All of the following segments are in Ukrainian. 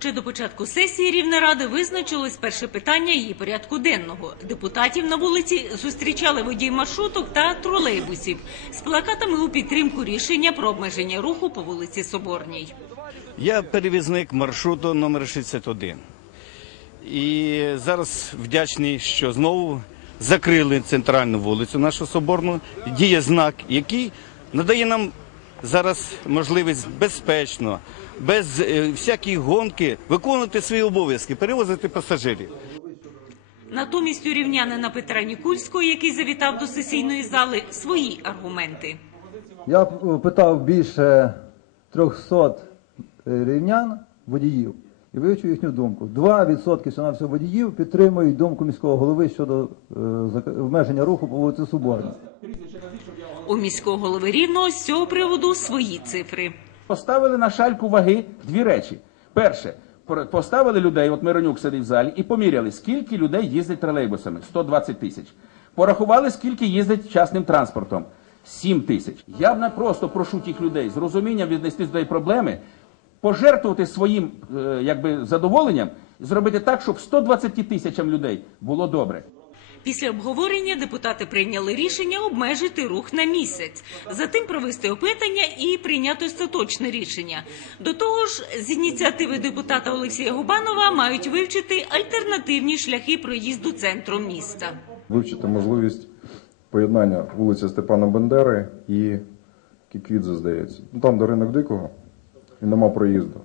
Ще до початку сесії Рівнеради визначилось перше питання її порядку денного. Депутатів на вулиці зустрічали водій маршруток та тролейбусів з плакатами у підтримку рішення про обмеження руху по вулиці Соборній. Я перевізник маршруту номер 61. І зараз вдячний, що знову закрили центральну вулицю нашу соборну. Діє знак, який надає нам зараз можливість безпечно, без е, всякої гонки виконувати свої обов'язки, перевозити пасажирів. Натомість у рівнянина Петра Нікульського, який завітав до сесійної зали, свої аргументи. Я питав більше 300 рівнян водіїв і вивчив їхню думку. 2% всього всього водіїв підтримують думку міського голови щодо е, обмеження руху по вулиці Соборній. У міського голови Рівного з цього приводу свої цифри. Поставили на шальку ваги дві речі. Перше, поставили людей, от Миронюк сидить в залі, і поміряли, скільки людей їздить тролейбусами 120 тисяч. Порахували, скільки їздить частним транспортом 7 тисяч. Я б не просто прошу тих людей з розумінням віднести до проблеми, пожертвувати своїм е, якби, задоволенням, зробити так, щоб 120 тисячам людей було добре. Після обговорення депутати прийняли рішення обмежити рух на місяць, затим провести опитання і прийняти остаточне рішення. До того ж, з ініціативи депутата Олексія Губанова мають вивчити альтернативні шляхи проїзду центром міста. вивчити можливість поєднання вулиці Степана Бендери і Кіквідзе, здається. Ну там, де ринок дикого, і нема проїзду.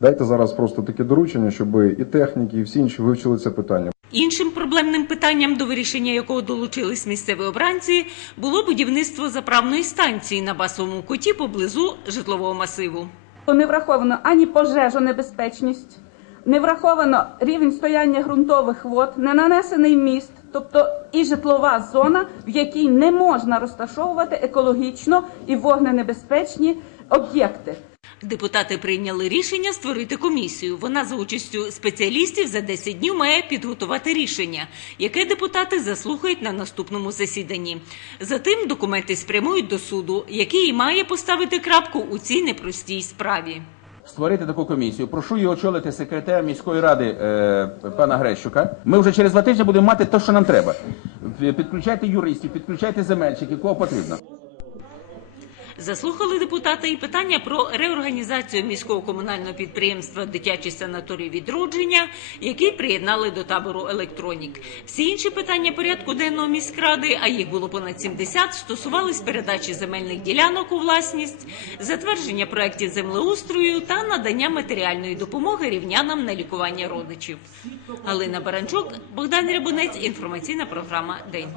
Дайте зараз просто таке доручення, щоб і техніки, і всі інші вивчили це питання. Іншим проблемним питанням, до вирішення якого долучились місцеві обранці, було будівництво заправної станції на басовому куті поблизу житлового масиву. не враховано ані пожежонебезпечність, не враховано рівень стояння ґрунтових вод, не нанесений міст, тобто і житлова зона, в якій не можна розташовувати екологічно і вогненебезпечні об'єкти. Депутати прийняли рішення створити комісію. Вона за участю спеціалістів за 10 днів має підготувати рішення, яке депутати заслухають на наступному засіданні. Затим документи спрямують до суду, який має поставити крапку у цій непростій справі. створити таку комісію. Прошу її очолити секретаря міської ради е, пана Грещука. Ми вже через два тижні будемо мати те, що нам треба. Підключайте юристів, підключайте земельщиків, кого потрібно. Заслухали депутати і питання про реорганізацію міського комунального підприємства Дитячий санаторій відродження, який приєднали до табору Електронік. Всі інші питання порядку денного міськради, а їх було понад 70, стосувались передачі земельних ділянок у власність, затвердження проєктів землеустрою та надання матеріальної допомоги рівнянам на лікування родичів. Галина Баранчук, Богдан Рябунець, інформаційна програма День.